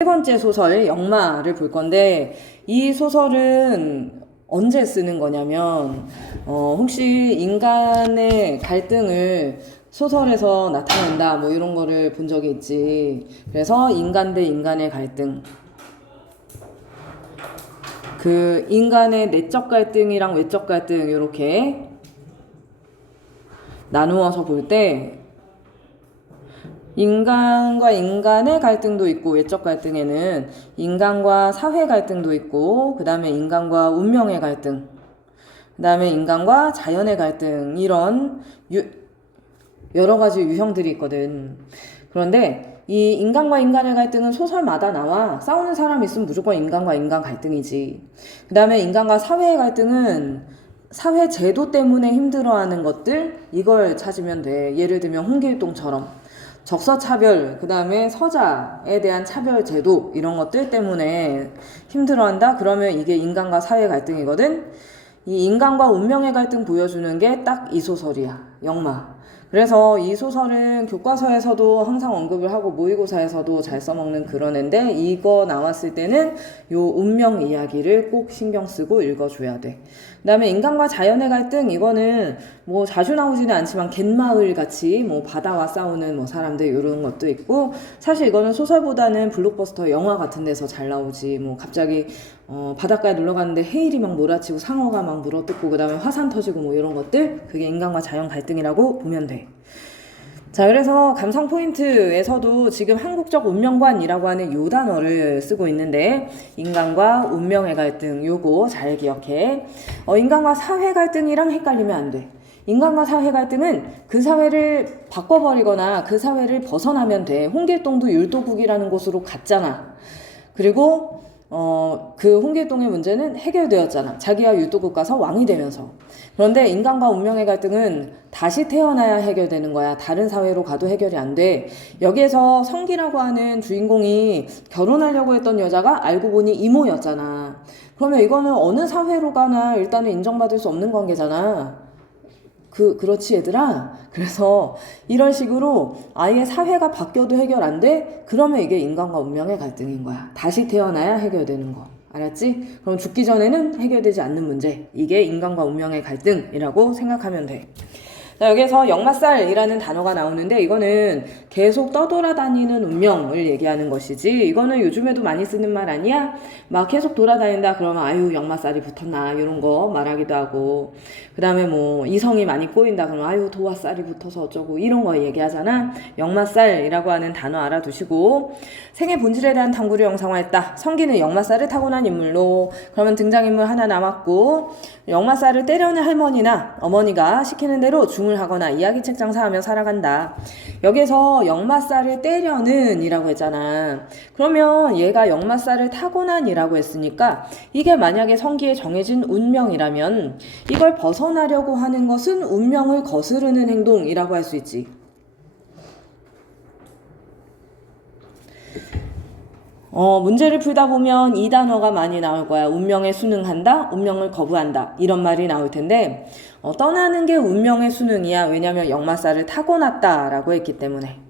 세 번째 소설 영마를 볼 건데, 이 소설은 언제 쓰는 거냐면 혹시 인간의 갈등을 소설에서 나타낸다 뭐 이런 거를 본 적이 있지. 그래서 인간 대 인간의 갈등, 그 인간의 내적 갈등이랑 외적 갈등 이렇게 나누어서 볼 때 인간과 인간의 갈등도 있고, 외적 갈등에는 인간과 사회 갈등도 있고, 그 다음에 인간과 운명의 갈등, 그 다음에 인간과 자연의 갈등, 이런 여러 가지 유형들이 있거든. 그런데 이 인간과 인간의 갈등은 소설마다 나와. 싸우는 사람이 있으면 무조건 인간과 인간 갈등이지. 그 다음에 인간과 사회의 갈등은 사회 제도 때문에 힘들어하는 것들, 이걸 찾으면 돼. 예를 들면 홍길동처럼 적서차별, 그 다음에 서자에 대한 차별 제도, 이런 것들 때문에 힘들어한다? 그러면 이게 인간과 사회 갈등이거든. 이 인간과 운명의 갈등 보여주는 게 딱 이 소설이야, 영마. 그래서 이 소설은 교과서에서도 항상 언급을 하고 모의고사에서도 잘 써먹는 그런 애인데, 이거 나왔을 때는 요 운명 이야기를 꼭 신경 쓰고 읽어줘야 돼. 그 다음에 인간과 자연의 갈등, 이거는 뭐 자주 나오지는 않지만 갯마을 같이 뭐 바다와 싸우는 뭐 사람들 이런 것도 있고, 사실 이거는 소설보다는 블록버스터 영화 같은 데서 잘 나오지. 뭐 갑자기 바닷가에 놀러 갔는데 해일이 막 몰아치고 상어가 막 물어뜯고 그 다음에 화산 터지고 뭐 이런 것들, 그게 인간과 자연 갈등이라고 보면 돼. 자, 그래서 감상 포인트에서도 지금 한국적 운명관이라고 하는 요 단어를 쓰고 있는데, 인간과 운명의 갈등, 요거 잘 기억해. 인간과 사회 갈등이랑 헷갈리면 안 돼. 인간과 사회 갈등은 그 사회를 바꿔버리거나 그 사회를 벗어나면 돼. 홍길동도 율도국이라는 곳으로 갔잖아. 그리고 그 홍길동의 문제는 해결되었잖아. 자기가 율도국 가서 왕이 되면서. 그런데 인간과 운명의 갈등은 다시 태어나야 해결되는 거야. 다른 사회로 가도 해결이 안 돼. 여기에서 성기라고 하는 주인공이 결혼하려고 했던 여자가 알고 보니 이모였잖아. 그러면 이거는 어느 사회로 가나 일단은 인정받을 수 없는 관계잖아. 그렇지 얘들아. 그래서 이런 식으로 아예 사회가 바뀌어도 해결 안 돼? 그러면 이게 인간과 운명의 갈등인 거야. 다시 태어나야 해결되는 거. 알았지? 그럼 죽기 전에는 해결되지 않는 문제. 이게 인간과 운명의 갈등이라고 생각하면 돼. 자, 여기서 역마살이라는 단어가 나오는데, 이거는 계속 떠돌아다니는 운명을 얘기하는 것이지, 이거는 요즘에도 많이 쓰는 말 아니야? 막 계속 돌아다닌다 그러면 아유 역마살이 붙었나 이런 거 말하기도 하고, 그 다음에 뭐 이성이 많이 꼬인다 그러면 아유 도화살이 붙어서 어쩌고 이런 거 얘기하잖아. 역마살이라고 하는 단어 알아두시고, 생의 본질에 대한 탐구를 영상화했다. 성기는 역마살을 타고난 인물로. 그러면 등장인물 하나 남았고, 역마살을 때려는 할머니나 어머니가 시키는 대로 중을 하거나 이야기책 장사하며 살아간다. 여기서 역마살을 때려는 이라고 했잖아. 그러면 얘가 역마살을 타고난 이라고 했으니까, 이게 만약에 성기에 정해진 운명이라면 이걸 벗어나려고 하는 것은 운명을 거스르는 행동이라고 할 수 있지. 문제를 풀다 보면 이 단어가 많이 나올 거야. 운명에 순응한다, 운명을 거부한다, 이런 말이 나올 텐데, 떠나는 게 운명의 순응이야. 왜냐면 역마살을 타고났다라고 했기 때문에.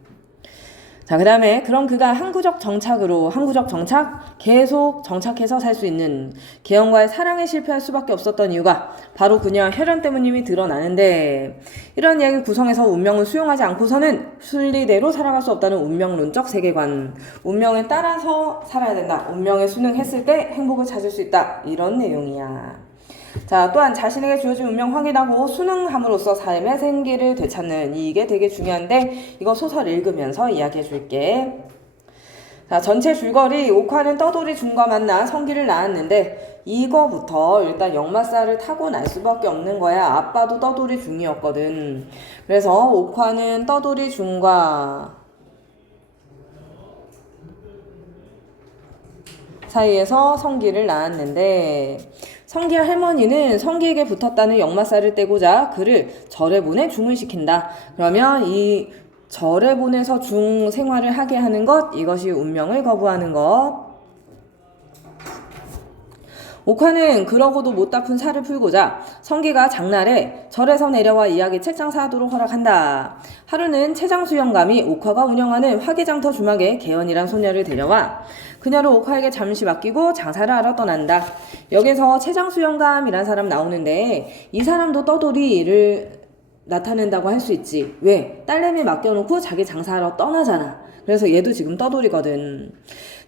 자, 그 다음에 그럼 그가 항구적 정착으로, 항구적 정착, 계속 정착해서 살 수 있는, 계엄과의 사랑에 실패할 수밖에 없었던 이유가 바로 그녀 혈연 때문임이 드러나는데, 이런 이야기 구성해서 운명을 수용하지 않고서는 순리대로 살아갈 수 없다는 운명론적 세계관, 운명에 따라서 살아야 된다, 운명에 순응했을 때 행복을 찾을 수 있다, 이런 내용이야. 자, 또한 자신에게 주어진 운명 확인하고 순응함으로써 삶의 생기를 되찾는, 이게 되게 중요한데 이거 소설 읽으면서 이야기해 줄게. 자, 전체 줄거리, 옥화는 떠돌이 중과 만나 성기를 낳았는데, 이거부터 일단 역마살을 타고날 수밖에 없는 거야. 아빠도 떠돌이 중이었거든. 그래서 옥화는 떠돌이 중과 사이에서 성기를 낳았는데, 성기 할머니는 성기에게 붙었다는 역마살을 떼고자 그를 절에 보내 중을 시킨다. 그러면 이 절에 보내서 중 생활을 하게 하는 것, 이것이 운명을 거부하는 것. 옥화는 그러고도 못다 푼 살을 풀고자 성기가 장날에 절에서 내려와 이야기 책장사 하도록 허락한다. 하루는 채장수 영감이 옥화가 운영하는 화개장터 주막에 개연이란 소녀를 데려와 그녀를 옥화에게 잠시 맡기고 장사를 하러 떠난다. 여기서 채장수 영감이란 사람 나오는데 이 사람도 떠돌이를 나타낸다고 할 수 있지. 왜? 딸내미 맡겨놓고 자기 장사하러 떠나잖아. 그래서 얘도 지금 떠돌이거든.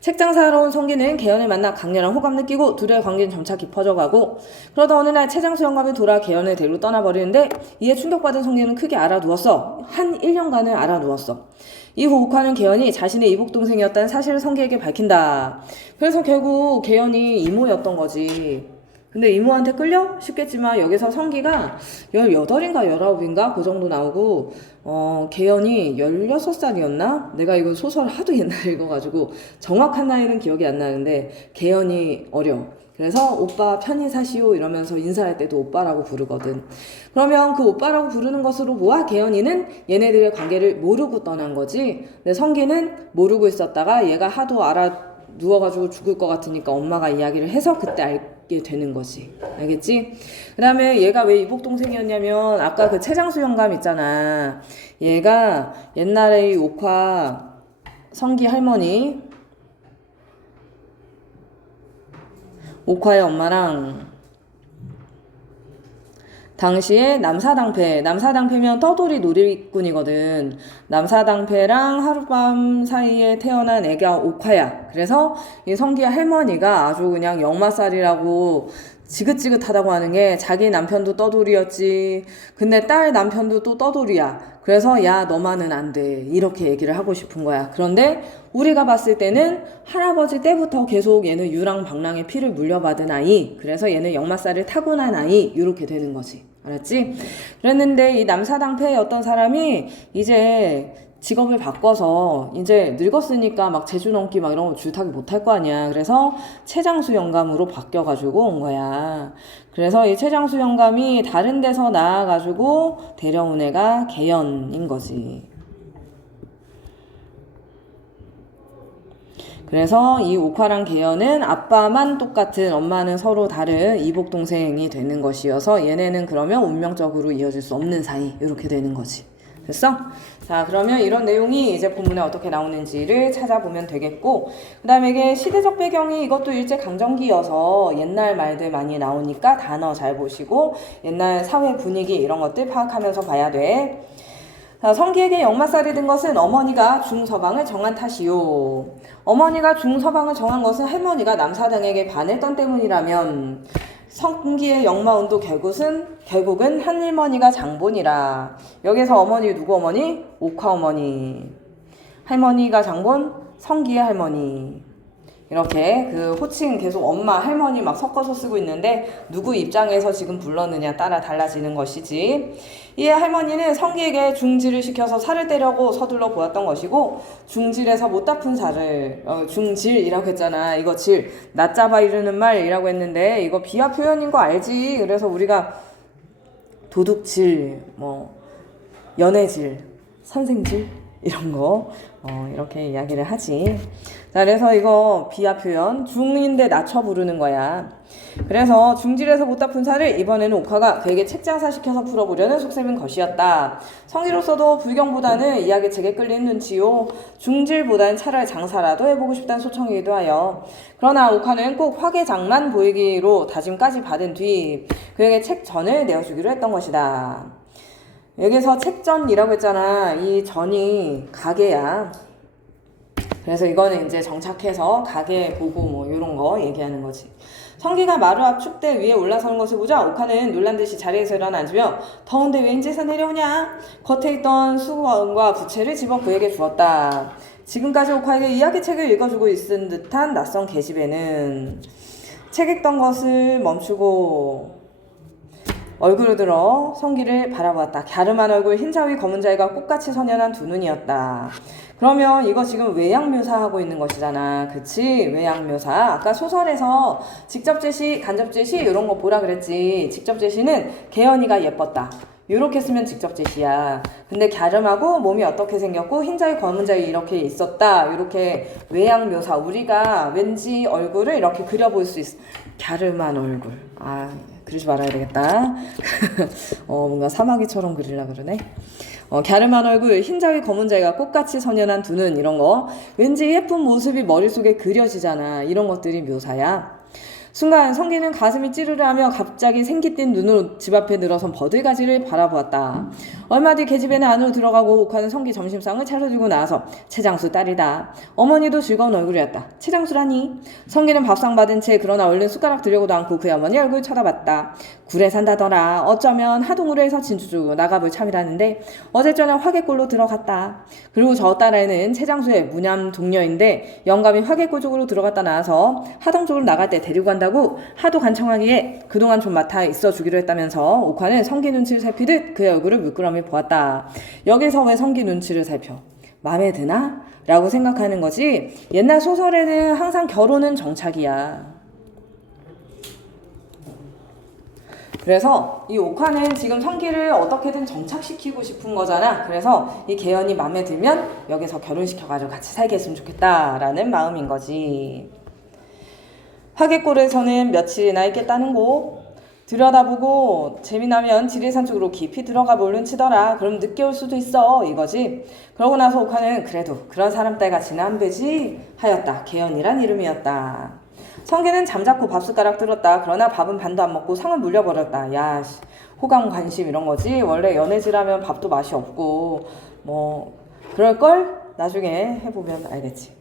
책장사하러 온 성기는 개연을 만나 강렬한 호감 느끼고 둘의 관계는 점차 깊어져가고 그러다 어느 날 채장수 영감이 돌아 개연을 데리고 떠나버리는데 이에 충격받은 성기는 크게 알아두었어. 한 1년간을 알아두었어. 이후 옥화는 개연이 자신의 이복동생이었다는 사실을 성기에게 밝힌다. 그래서 결국 개연이 이모였던 거지. 근데 이모한테 끌려? 싶겠지만 여기서 성기가 18인가 19인가 그 정도 나오고 개연이 16살이었나? 내가 이거 소설 하도 옛날에 읽어가지고 정확한 나이는 기억이 안 나는데 개연이 어려. 그래서 오빠 편히 사시오 이러면서 인사할 때도 오빠라고 부르거든. 그러면 그 오빠라고 부르는 것으로 보아 개연이는 얘네들의 관계를 모르고 떠난 거지. 근데 성기는 모르고 있었다가 얘가 하도 누워가지고 죽을 것 같으니까 엄마가 이야기를 해서 그때 알게 되는 거지. 알겠지? 그 다음에 얘가 왜 이복동생이었냐면 아까 그 채장수 영감 있잖아. 얘가 옛날에 이 옥화 성기 할머니 옥화의 엄마랑 당시에 남사당패면 떠돌이 놀이꾼이거든. 남사당패랑 하룻밤 사이에 태어난 애가 옥화야. 그래서 이 성기의 할머니가 아주 그냥 역마살이라고 지긋지긋하다고 하는 게 자기 남편도 떠돌이였지. 근데 딸 남편도 또 떠돌이야. 그래서 야 너만은 안 돼. 이렇게 얘기를 하고 싶은 거야. 그런데 우리가 봤을 때는 할아버지 때부터 계속 얘는 유랑박랑의 피를 물려받은 아이. 그래서 얘는 역마살을 타고난 아이. 이렇게 되는 거지. 알았지? 그랬는데 이 남사당패의 어떤 사람이 이제 직업을 바꿔서 이제 늙었으니까 막 제주 넘기 막 이런 거 줄타기 못할 거 아니야. 그래서 채장수 영감으로 바뀌어가지고 온 거야. 그래서 이 채장수 영감이 다른 데서 나와가지고 데려온 애가 개연인 거지. 그래서 이 옥화랑 개연은 아빠만 똑같은 엄마는 서로 다른 이복동생이 되는 것이어서 얘네는 그러면 운명적으로 이어질 수 없는 사이 이렇게 되는 거지. 됐어? 자, 그러면 이런 내용이 이제 본문에 어떻게 나오는지를 찾아보면 되겠고 그 다음에 이게 시대적 배경이 이것도 일제강점기여서 옛날 말들 많이 나오니까 단어 잘 보시고 옛날 사회 분위기 이런 것들 파악하면서 봐야 돼. 자, 성기에게 역마살이 든 것은 어머니가 중서방을 정한 탓이요. 어머니가 중서방을 정한 것은 할머니가 남사당에게 반했던 때문이라면 성기의 역마운도 결국은 한할머니가 장본이라. 여기서 어머니 누구 어머니? 옥화 어머니. 할머니가 장본, 성기의 할머니. 이렇게 그 호칭 계속 엄마, 할머니 막 섞어서 쓰고 있는데 누구 입장에서 지금 불렀느냐 따라 달라지는 것이지. 이에 할머니는 성기에게 중질을 시켜서 살을 떼려고 서둘러 보았던 것이고 중질에서 못다 푼 살을 중질이라고 했잖아. 이거 질 낮잡아 이르는 말이라고 했는데 이거 비하 표현인 거 알지? 그래서 우리가 도둑질, 연애질, 선생질 이런 거 이렇게 이야기를 하지. 자, 그래서 이거 비하 표현 중인데 낮춰 부르는 거야. 그래서 중질에서 못다 푼 살을 이번에는 옥화가 그에게 책장사 시켜서 풀어보려는 속셈인 것이었다. 성의로서도 불경보다는 이야기책에 끌린 눈치요. 중질보다는 차라리 장사라도 해보고 싶다는 소청이기도 하여. 그러나 옥화는 꼭 화개장만 보이기로 다짐까지 받은 뒤 그에게 책전을 내어주기로 했던 것이다. 여기서 책전이라고 했잖아. 이 전이 가게야. 그래서 이거는 이제 정착해서 가게 보고 이런 거 얘기하는 거지. 성기가 마루 앞 축대 위에 올라서는 것을 보자 옥화는 놀란 듯이 자리에서 일어나앉으며 더운데 왠지서 내려오냐? 겉에 있던 수건과 부채를 집어 그에게 주었다. 지금까지 옥화에게 이야기책을 읽어주고 있은 듯한 낯선 계집애는 책 읽던 것을 멈추고 얼굴을 들어 성기를 바라보았다. 갸름한 얼굴, 흰 자위, 검은 자위가 꽃같이 선연한 두 눈이었다. 그러면 이거 지금 외양묘사하고 있는 것이잖아. 그치? 외양묘사. 아까 소설에서 직접 제시, 간접 제시 이런 거 보라 그랬지. 직접 제시는 개연이가 예뻤다. 이렇게 쓰면 직접제시야. 근데 갸름하고 몸이 어떻게 생겼고 흰자위 검은자위 이렇게 있었다. 이렇게 외양묘사. 우리가 왠지 얼굴을 이렇게 그려볼 수 있어. 갸름한 얼굴. 아, 그러지 말아야 되겠다. 뭔가 사마귀처럼 그리려 그러네. 갸름한 얼굴, 흰자위 검은자위가 꽃같이 선연한 두 눈 이런 거. 왠지 예쁜 모습이 머릿속에 그려지잖아. 이런 것들이 묘사야. 순간 성기는 가슴이 찌르르하며 갑자기 생기띤 눈으로 집 앞에 늘어선 버들가지를 바라보았다. 얼마 뒤 계집애는 안으로 들어가고 옥화는 성기 점심상을 차려주고 나와서 최장수 딸이다. 어머니도 즐거운 얼굴이었다. 최장수라니? 성기는 밥상 받은 채 그러나 얼른 숟가락 들려고도 않고 그의 어머니 얼굴 쳐다봤다. 굴에 산다더라. 어쩌면 하동으로 해서 진주 주고 나가볼 참이라는데 어제 저녁 화개골로 들어갔다. 그리고 저 딸애는 최장수의 무념 동료인데 영감이 화개골 쪽으로 들어갔다 나와서 하동 쪽으로 나갈 때 데리고 간다고 하도 간청하기에 그동안 좀 맡아 있어 주기로 했다면서 옥화는 성기 눈치를 살피듯 그의 얼굴을 물끄러미 보았다. 여기서 왜 성기 눈치를 살펴? 마음에 드나? 라고 생각하는 거지. 옛날 소설에는 항상 결혼은 정착이야. 그래서 이 옥화는 지금 성기를 어떻게든 정착시키고 싶은 거잖아. 그래서 이 계연이 마음에 들면 여기서 결혼시켜가지고 같이 살게 했으면 좋겠다라는 마음인 거지. 화개골에서는 며칠이나 있겠다는 거. 들여다보고 재미나면 지리산 쪽으로 깊이 들어가 볼눈 치더라. 그럼 늦게 올 수도 있어 이거지. 그러고 나서 옥화는 그래도 그런 사람 딸 같이는 안 되지 하였다. 계연이란 이름이었다. 성기는 잠자코 밥숟가락 들었다. 그러나 밥은 반도 안 먹고 상을 물려버렸다. 야, 호감 관심 이런 거지. 원래 연애질하면 밥도 맛이 없고 뭐 그럴걸? 나중에 해보면 알겠지.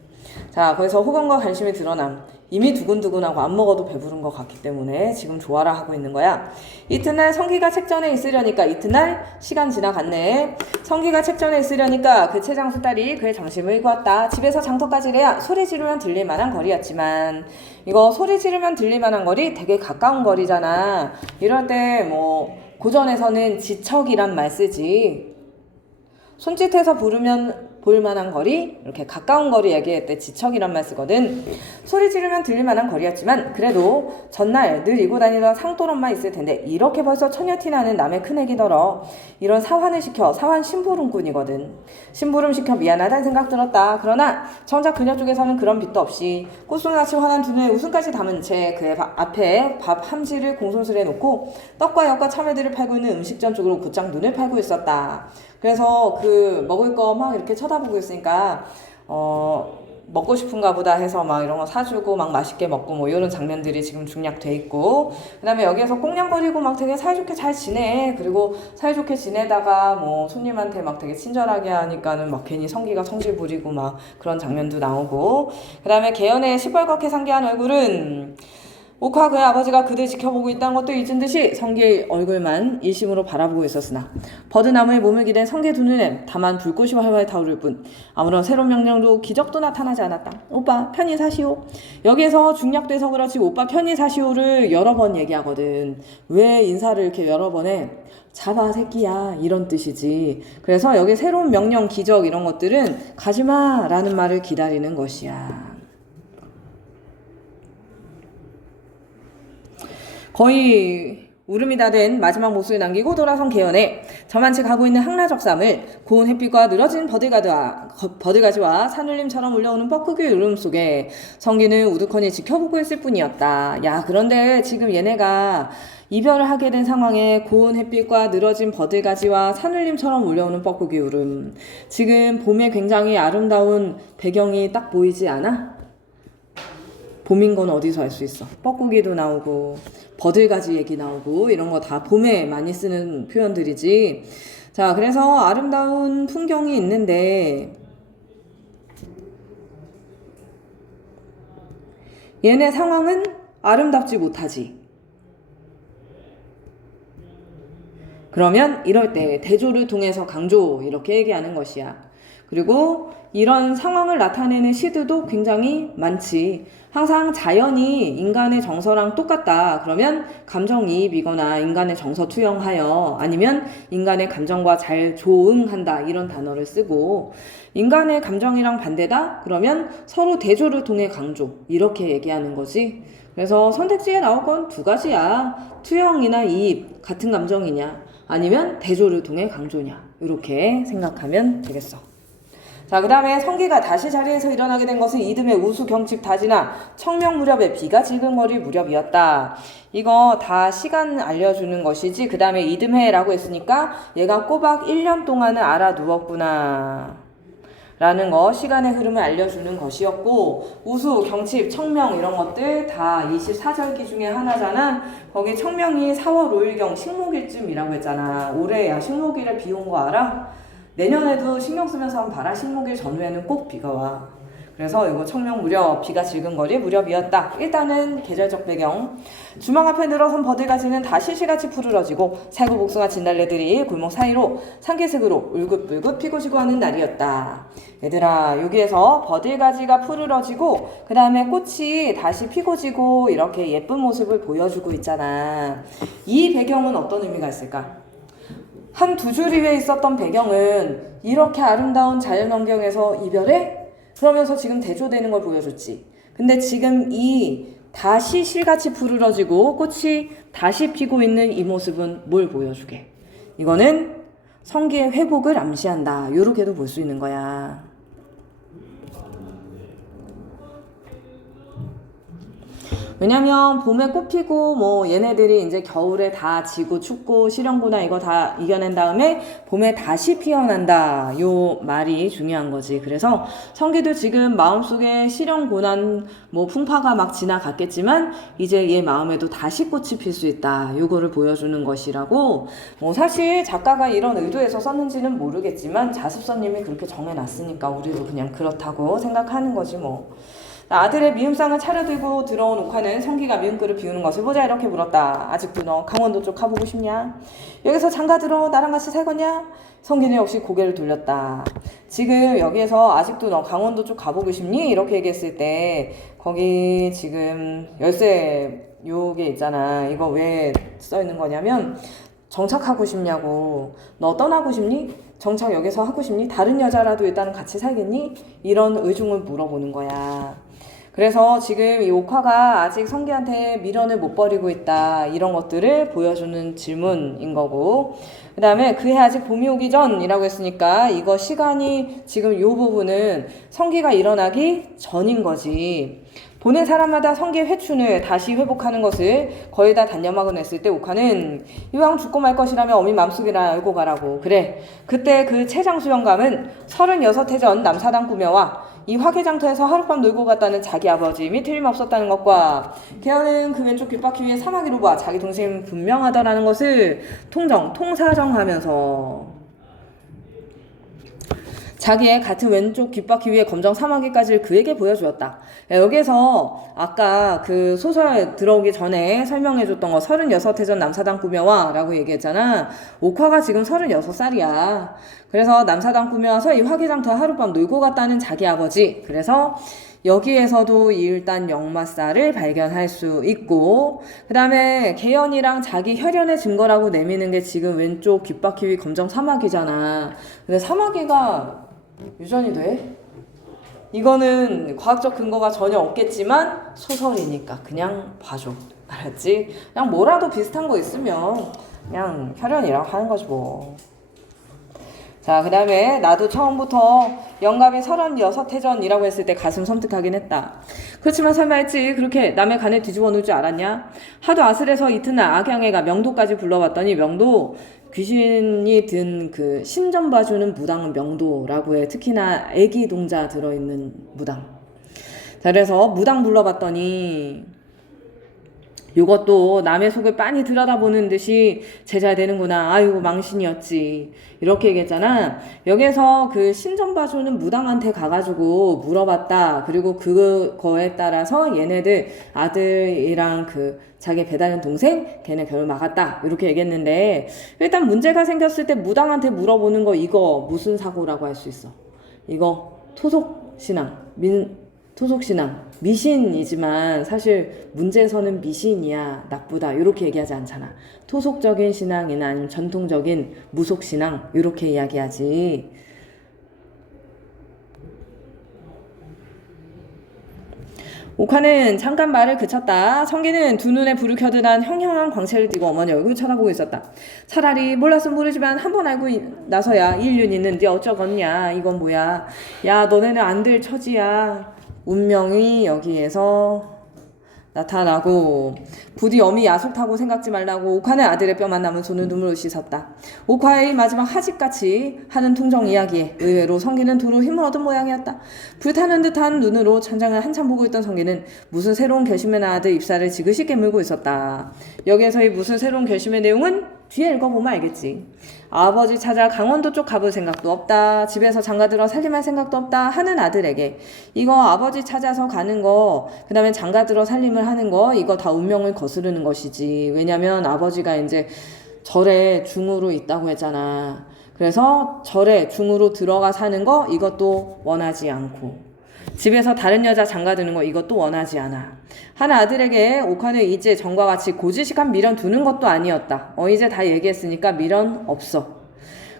자, 그래서 호감과 관심이 드러남. 이미 두근두근하고 안 먹어도 배부른 것 같기 때문에 지금 좋아라 하고 있는 거야. 이튿날 성기가 책전에 있으려니까 이튿날 시간 지나갔네. 성기가 책전에 있으려니까 그 최장수 딸이 그의 점심을 구웠다. 집에서 장터까지래야 소리 지르면 들릴 만한 거리였지만 이거 소리 지르면 들릴 만한 거리 되게 가까운 거리잖아. 이럴 때 뭐 고전에서는 지척이란 말 쓰지. 손짓해서 부르면 볼만한 거리, 이렇게 가까운 거리 얘기할 때 지척이란 말 쓰거든. 소리 지르면 들릴 만한 거리였지만 그래도 전날 늘 이고 다니던 상또런만 있을 텐데 이렇게 벌써 처녀티 나는 남의 큰애기더러. 이런 사환을 시켜 사환 심부름꾼이거든. 심부름 시켜 미안하다는 생각 들었다. 그러나 정작 그녀 쪽에서는 그런 빚도 없이 꽃송이같이 환한 두 눈에 웃음까지 담은 채 그의 앞에 밥 함지를 공손스레 놓고 떡과 엿과 참외들을 팔고 있는 음식점 쪽으로 곧장 눈을 팔고 있었다. 그래서 그 먹을 거 막 이렇게 쳐다보고 있으니까 먹고 싶은가 보다 해서 막 이런 거 사주고 막 맛있게 먹고 뭐 이런 장면들이 지금 중략돼 있고, 그 다음에 여기에서 꽁냥거리고 막 되게 사이좋게 잘 지내. 그리고 사이좋게 지내다가 뭐 손님한테 막 되게 친절하게 하니까는 막 괜히 성기가 성질 부리고 막 그런 장면도 나오고, 그 다음에 계연의 시뻘겋게 상기한 얼굴은 옥화 그의 아버지가 그들 지켜보고 있다는 것도 잊은 듯이 성기의 얼굴만 일심으로 바라보고 있었으나 버드나무에 몸을 기댄 성기의 두 눈엔 다만 불꽃이 활활 타오를 뿐 아무런 새로운 명령도 기적도 나타나지 않았다. 오빠 편히 사시오. 여기에서 중략돼서 그렇지 오빠 편히 사시오를 여러 번 얘기하거든. 왜 인사를 이렇게 여러 번 해? 잡아 새끼야 이런 뜻이지. 그래서 여기 새로운 명령 기적 이런 것들은 가지마 라는 말을 기다리는 것이야. 거의 울음이 다 된 마지막 목소리 남기고 돌아선 계연에 저만치 가고 있는 항라적삼을 고운 햇빛과 늘어진 버들가지와 산울림처럼 울려오는 뻐꾸기 울음 속에 성기는 우두커니 지켜보고 있을 뿐이었다. 야, 그런데 지금 얘네가 이별을 하게 된 상황에 고운 햇빛과 늘어진 버들가지와 산울림처럼 울려오는 뻐꾸기 울음, 지금 봄에 굉장히 아름다운 배경이 딱 보이지 않아? 봄인 건 어디서 알 수 있어? 뻐꾸기도 나오고 버들가지 얘기 나오고 이런 거 다 봄에 많이 쓰는 표현들이지. 자, 그래서 아름다운 풍경이 있는데 얘네 상황은 아름답지 못하지. 그러면 이럴 때 대조를 통해서 강조 이렇게 얘기하는 것이야. 그리고 이런 상황을 나타내는 시들도 굉장히 많지. 항상 자연이 인간의 정서랑 똑같다. 그러면 감정이입이거나 인간의 정서 투영하여 아니면 인간의 감정과 잘 조응한다. 이런 단어를 쓰고, 인간의 감정이랑 반대다? 그러면 서로 대조를 통해 강조. 이렇게 얘기하는 거지. 그래서 선택지에 나올 건 두 가지야. 투영이나 이입. 같은 감정이냐. 아니면 대조를 통해 강조냐, 이렇게 생각하면 되겠어. 자, 그 다음에 성기가 다시 자리에서 일어나게 된 것은 이듬해 우수 경칩 다지나 청명 무렵에 비가 질근거릴 무렵이었다. 이거 다 시간 알려주는 것이지. 그 다음에 이듬해라고 했으니까 얘가 꼬박 1년 동안은 알아두었구나 라는 거, 시간의 흐름을 알려주는 것이었고, 우수, 경칩, 청명 이런 것들 다 24절기 중에 하나잖아. 거기 청명이 4월 5일경 식목일쯤이라고 했잖아. 올해야 식목일에 비 온 거 알아? 내년에도 신경 쓰면서 한번 봐라. 식목일 전후에는 꼭 비가 와. 그래서 이거 청명 무렵, 비가 질근거릴 무렵이었다. 일단은 계절적 배경. 주막 앞에 늘어선 버들가지는 다 실실같이 푸르러지고 살구 복숭아 진달래들이 골목 사이로 산기슭으로 울긋불긋 피고 지고 하는 날이었다. 얘들아, 여기에서 버들가지가 푸르러지고 그 다음에 꽃이 다시 피고 지고 이렇게 예쁜 모습을 보여주고 있잖아. 이 배경은 어떤 의미가 있을까? 한 두 줄 위에 있었던 배경은 이렇게 아름다운 자연환경에서 이별해? 그러면서 지금 대조되는 걸 보여줬지. 근데 지금 이 다시 실같이 푸르러지고 꽃이 다시 피고 있는 이 모습은 뭘 보여주게? 이거는 성기의 회복을 암시한다. 요렇게도 볼 수 있는 거야. 왜냐면 봄에 꽃 피고 뭐 얘네들이 이제 겨울에 다 지고 춥고 시련구나 이거 다 이겨낸 다음에 봄에 다시 피어난다. 요 말이 중요한 거지. 그래서 성기도 지금 마음속에 시련 고난 뭐 풍파가 막 지나갔겠지만 이제 얘 마음에도 다시 꽃이 필 수 있다. 요거를 보여주는 것이라고. 뭐 사실 작가가 이런 의도에서 썼는지는 모르겠지만 자습서님이 그렇게 정해놨으니까 우리도 그냥 그렇다고 생각하는 거지 뭐. 아들의 미움상을 차려들고 들어온 옥화는 성기가 미움그를 비우는 것을 보자 이렇게 물었다. 아직도 너 강원도 쪽 가보고 싶냐? 여기서 장가들어 나랑 같이 살거냐? 성기는 역시 고개를 돌렸다. 지금 여기에서 아직도 너 강원도 쪽 가보고 싶니? 이렇게 얘기했을 때 거기 지금 열쇠 요게 있잖아. 이거 왜 써있는 거냐면 정착하고 싶냐고. 너 떠나고 싶니? 정착 여기서 하고 싶니? 다른 여자라도 일단 같이 살겠니? 이런 의중을 물어보는 거야. 그래서 지금 이 옥화가 아직 성기한테 미련을 못 버리고 있다. 이런 것들을 보여주는 질문인 거고. 그 다음에 그해 아직 봄이 오기 전이라고 했으니까 이거 시간이 지금 이 부분은 성기가 일어나기 전인 거지. 보낸 사람마다 성기의 회춘을 다시 회복하는 것을 거의 다 단념하고 냈을 때 옥화는 이왕 죽고 말 것이라면 어미 맘속이나 알고 가라고. 그래. 그때 그 최장수영감은 36해 전 남사당 꾸며와 이 화개장터에서 하룻밤 놀고 갔다는 자기 아버지임이 틀림없었다는 것과 개헌은 그 왼쪽 귓바퀴 위에 사마귀로 봐 자기 동생이 분명하다라는 것을 통사정하면서 자기의 같은 왼쪽 귓바퀴 위에 검정 사마귀까지를 그에게 보여주었다. 여기서 아까 그 소설 들어오기 전에 설명해줬던 거 36해 전 남사당 꾸며와 라고 얘기했잖아. 옥화가 지금 36살이야. 그래서 남사당 꾸며와서 이 화개장터 하룻밤 놀고 갔다는 자기 아버지. 그래서 여기에서도 일단 역마살을 발견할 수 있고 그 다음에 개연이랑 자기 혈연의 증거라고 내미는 게 지금 왼쪽 귓바퀴 위 검정 사마귀잖아. 근데 사마귀가 유전이 돼? 이거는 과학적 근거가 전혀 없겠지만 소설이니까 그냥 봐줘. 알았지? 그냥 뭐라도 비슷한 거 있으면 그냥 혈연이라고 하는 거지 뭐. 자, 그 다음에 나도 처음부터 영감이 36해 전이라고 했을 때 가슴 섬뜩하긴 했다. 그렇지만 설마 했지. 그렇게 남의 간에 뒤집어 놓을 줄 알았냐? 하도 아슬해서 이튿날 악양애가 명도까지 불러봤더니 명도 귀신이 든 그 신전 봐주는 무당은 명도라고 해. 특히나 애기 동자 들어있는 무당. 자, 그래서 무당 불러봤더니 이것도 남의 속을 빤히 들여다보는 듯이 제자 되는구나. 아이고 망신이었지. 이렇게 얘기했잖아. 여기서 그 신전 봐주는 무당한테 가가지고 물어봤다. 그리고 그거에 따라서 얘네들 아들이랑 그 자기 배다른 동생 걔네 결혼 막았다. 이렇게 얘기했는데 일단 문제가 생겼을 때 무당한테 물어보는 거 이거 무슨 사고라고 할 수 있어? 이거 토속신앙. 토속신앙, 미신이지만 사실 문제에서는 미신이야 나쁘다 이렇게 얘기하지 않잖아. 토속적인 신앙이나 아니면 전통적인 무속신앙 이렇게 이야기하지. 옥화는 잠깐 말을 그쳤다. 성기는 두 눈에 불을 켜듯 한 형형한 광채를 띠고 어머니 얼굴을 쳐다보고 있었다. 차라리 몰랐으면 모르지만 한 번 알고 나서야 일륜 있는데 어쩌겠냐. 이건 뭐야. 야, 너네는 안 될 처지야. 운명이 여기에서 나타나고 부디 엄히 야속하고 생각지 말라고 옥화는 아들의 뼈만 남은 손을 눈물로 씻었다. 옥화의 마지막 하직같이 하는 통정 이야기에 의외로 성기는 두루 힘을 얻은 모양이었다. 불타는 듯한 눈으로 천장을 한참 보고 있던 성기는 무슨 새로운 결심의 아들 입살을 지그시 깨물고 있었다. 여기에서의 무슨 새로운 결심의 내용은 뒤에 읽어보면 알겠지. 아버지 찾아 강원도 쪽 가볼 생각도 없다. 집에서 장가들어 살림할 생각도 없다 하는 아들에게 이거 아버지 찾아서 가는 거, 그 다음에 장가들어 살림을 하는 거, 이거 다 운명을 거스르는 것이지. 왜냐면 아버지가 이제 절에 중으로 있다고 했잖아. 그래서 절에 중으로 들어가 사는 거 이것도 원하지 않고, 집에서 다른 여자 장가드는 거 이것도 원하지 않아. 한 아들에게 옥화는 이제 전과 같이 고지식한 미련 두는 것도 아니었다. 이제 다 얘기했으니까 미련 없어.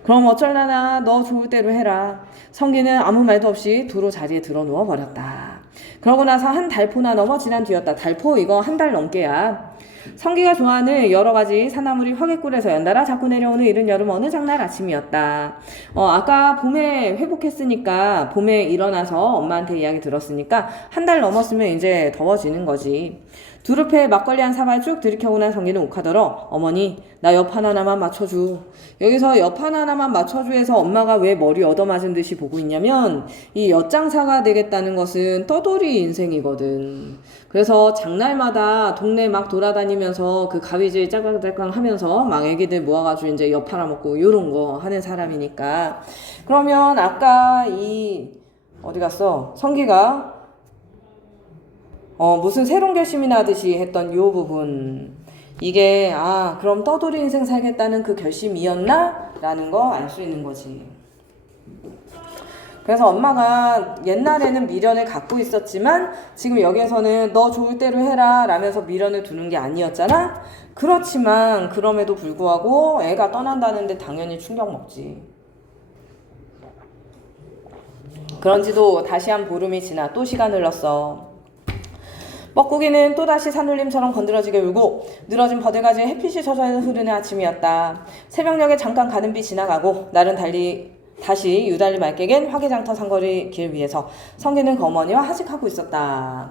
그럼 어쩔라나 너 좋을 대로 해라. 성기는 아무 말도 없이 두루 자리에 들어 누워버렸다. 그러고 나서 한 달포나 넘어 지난 뒤였다. 달포 이거 한 달 넘게야. 성기가 좋아하는 여러 가지 산나물이 화개골에서 연달아 자꾸 내려오는 이른 여름 어느 장날 아침이었다. 아까 봄에 회복했으니까 봄에 일어나서 엄마한테 이야기 들었으니까 한 달 넘었으면 이제 더워지는 거지. 두릅에 막걸리 한 사발 쭉 들이켜고 난 성기는 욱하더러 어머니 나 옆 하나만 맞춰줘. 여기서 옆 하나만 맞춰줘 해서 엄마가 왜 머리 얻어맞은 듯이 보고 있냐면 이 엿장사가 되겠다는 것은 떠돌이 인생이거든. 그래서 장날마다 동네 막 돌아다니면서 그 가위질 짤깍짤깍 하면서 막 애기들 모아가지고 이제 엿 팔아먹고 요런 거 하는 사람이니까. 그러면 아까 어디 갔어? 성기가 무슨 새로운 결심이나 하듯이 했던 요 부분, 이게 그럼 떠돌이 인생 살겠다는 그 결심이었나? 라는 거 알 수 있는 거지. 그래서 엄마가 옛날에는 미련을 갖고 있었지만 지금 여기에서는 너 좋을 대로 해라 라면서 미련을 두는 게 아니었잖아? 그렇지만 그럼에도 불구하고 애가 떠난다는데 당연히 충격 먹지. 그런지도 다시 한 보름이 지나 또 시간을 흘렀어. 뻐꾸기는 또다시 산울림처럼 건드러지게 울고 늘어진 버들가지에 햇빛이 젖어 흐르는 아침이었다. 새벽녘에 잠깐 가는 비 지나가고 날은 다시 유달리 맑게 갠 화개장터 상거리 길 위에서 성기는 어머니와 하직하고 있었다.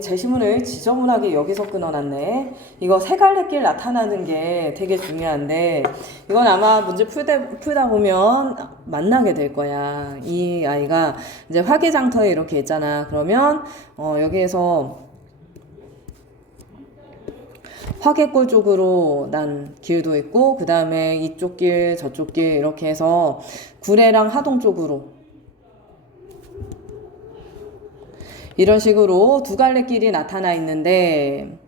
제 신문을 지저분하게 여기서 끊어놨네. 이거 세 갈래 길 나타나는 게 되게 중요한데 이건 아마 문제 풀다 보면 만나게 될 거야. 이 아이가 이제 화개장터에 이렇게 있잖아. 그러면 여기에서 화개골 쪽으로 난 길도 있고 그 다음에 이쪽 길 저쪽 길 이렇게 해서 구례랑 하동 쪽으로 이런 식으로 두 갈래 길이 나타나 있는데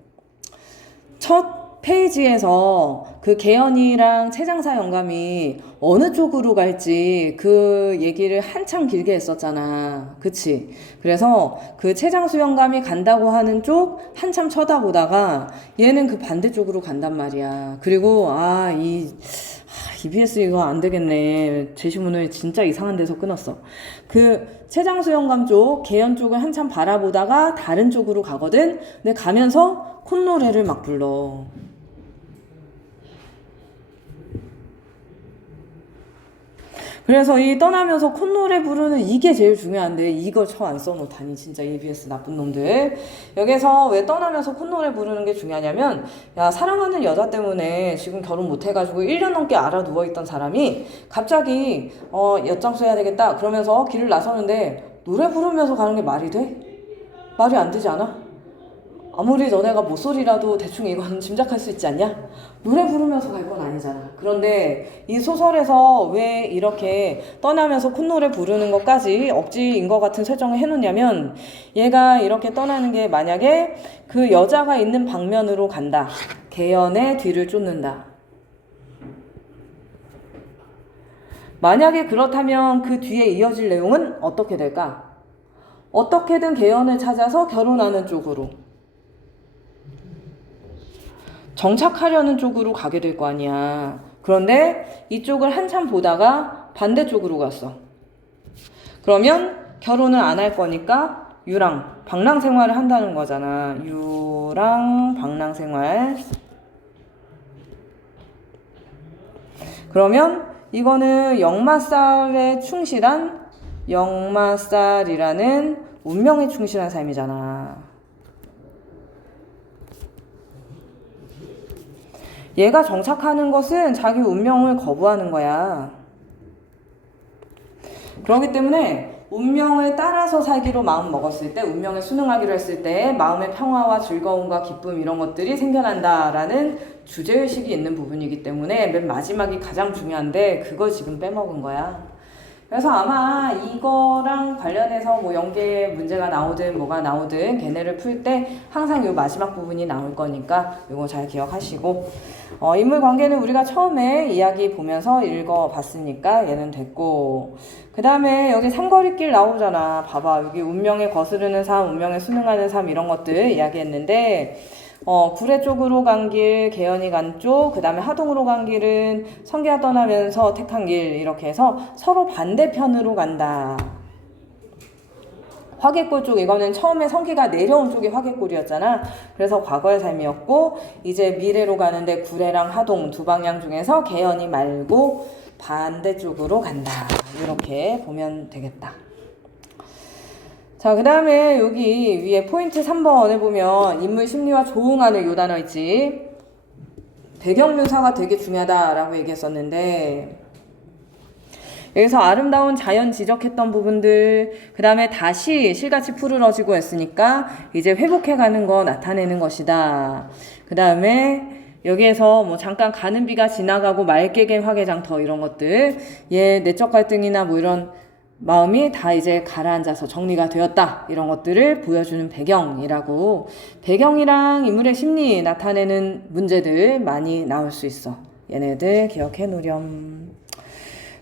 첫 페이지에서 그 계연이랑 최장사 영감이 어느 쪽으로 갈지 그 얘기를 한참 길게 했었잖아. 그치? 그래서 그 최장수 영감이 간다고 하는 쪽 한참 쳐다보다가 얘는 그 반대쪽으로 간단 말이야. 그리고 EBS 이거 안 되겠네. 제시문을 진짜 이상한 데서 끊었어. 그 최장수 영감 쪽, 계연 쪽을 한참 바라보다가 다른 쪽으로 가거든. 근데 가면서 콧노래를 막 불러. 그래서 이 떠나면서 콧노래 부르는 이게 제일 중요한데 이걸 안 써놓다니 진짜 EBS 나쁜 놈들. 여기서 왜 떠나면서 콧노래 부르는 게 중요하냐면 야, 사랑하는 여자 때문에 지금 결혼 못 해가지고 1년 넘게 알아 누워있던 사람이 갑자기 엿장수 해야 되겠다 그러면서 길을 나서는데 노래 부르면서 가는 게 말이 돼? 말이 안 되지 않아? 아무리 너네가 모쏠이라도 대충 이건 짐작할 수 있지 않냐? 노래 부르면서 갈 건 아니잖아. 그런데 이 소설에서 왜 이렇게 떠나면서 콧노래 부르는 것까지 억지인 것 같은 설정을 해놓냐면 얘가 이렇게 떠나는 게 만약에 그 여자가 있는 방면으로 간다. 계연의 뒤를 쫓는다. 만약에 그렇다면 그 뒤에 이어질 내용은 어떻게 될까? 어떻게든 계연을 찾아서 결혼하는 쪽으로 정착하려는 쪽으로 가게 될 거 아니야. 그런데 이쪽을 한참 보다가 반대쪽으로 갔어. 그러면 결혼을 안 할 거니까 유랑, 방랑 생활을 한다는 거잖아. 유랑, 방랑 생활. 그러면 이거는 역마살에 충실한, 역마살이라는 운명에 충실한 삶이잖아. 얘가 정착하는 것은 자기 운명을 거부하는 거야. 그렇기 때문에 운명을 따라서 살기로 마음 먹었을 때, 운명에 순응하기로 했을 때 마음의 평화와 즐거움과 기쁨 이런 것들이 생겨난다라는 주제의식이 있는 부분이기 때문에 맨 마지막이 가장 중요한데 그걸 지금 빼먹은 거야. 그래서 아마 이거랑 관련해서 뭐 연계 문제가 나오든 뭐가 나오든 걔네를 풀 때 항상 요 마지막 부분이 나올 거니까 이거 잘 기억하시고, 인물 관계는 우리가 처음에 이야기 보면서 읽어봤으니까 얘는 됐고, 그 다음에 여기 삼거리길 나오잖아. 봐봐, 여기 운명에 거스르는 삶, 운명에 순응하는 삶 이런 것들 이야기했는데, 구례 쪽으로 간 길, 계연이 간 쪽, 그 다음에 하동으로 간 길은 성기가 떠나면서 택한 길, 이렇게 해서 서로 반대편으로 간다. 화개골 쪽, 이거는 처음에 성기가 내려온 쪽이 화개골이었잖아. 그래서 과거의 삶이었고, 이제 미래로 가는데 구례랑 하동 두 방향 중에서 계연이 말고 반대쪽으로 간다. 이렇게 보면 되겠다. 자, 그 다음에 여기 위에 포인트 3번에 보면 인물 심리와 조응하는 요 단어 있지. 배경묘사가 되게 중요하다라고 얘기했었는데, 여기서 아름다운 자연 지적했던 부분들, 그 다음에 다시 실같이 푸르러지고 했으니까 이제 회복해가는 거 나타내는 것이다. 그 다음에 여기에서 뭐 잠깐 가는 비가 지나가고 맑게 갠 화개장터 이런 것들, 얘 내적 갈등이나 뭐 이런 마음이 다 이제 가라앉아서 정리가 되었다. 이런 것들을 보여주는 배경이라고. 배경이랑 인물의 심리 나타내는 문제들 많이 나올 수 있어. 얘네들 기억해 놓렴.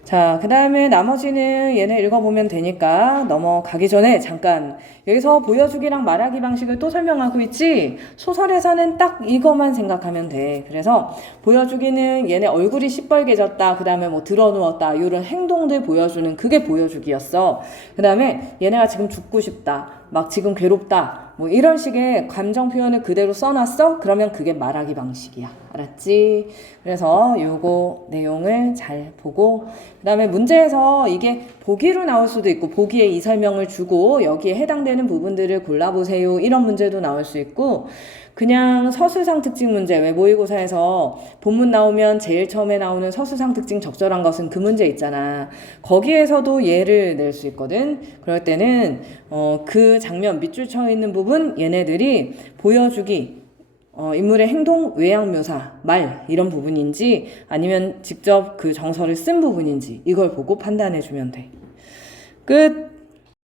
자, 그 다음에 나머지는 얘네 읽어보면 되니까 넘어가기 전에 잠깐 여기서 보여주기랑 말하기 방식을 또 설명하고 있지. 소설에서는 딱 이것만 생각하면 돼. 그래서 보여주기는 얘네 얼굴이 시뻘개졌다, 그 다음에 뭐 드러누웠다 이런 행동들 보여주는 그게 보여주기였어. 그 다음에 얘네가 지금 죽고 싶다, 막 지금 괴롭다, 뭐 이런 식의 감정 표현을 그대로 써놨어? 그러면 그게 말하기 방식이야. 알았지? 그래서 요거 내용을 잘 보고, 그 다음에 문제에서 이게 보기로 나올 수도 있고 보기에 이 설명을 주고 여기에 해당되는 부분들을 골라보세요 이런 문제도 나올 수 있고, 그냥 서술상 특징 문제, 왜 모의고사에서 본문 나오면 제일 처음에 나오는 서술상 특징 적절한 것은 그 문제 있잖아. 거기에서도 예를 낼 수 있거든. 그럴 때는 그 장면 밑줄 쳐 있는 부분 얘네들이 보여주기, 인물의 행동, 외양 묘사, 말 이런 부분인지 아니면 직접 그 정서를 쓴 부분인지 이걸 보고 판단해 주면 돼. 끝.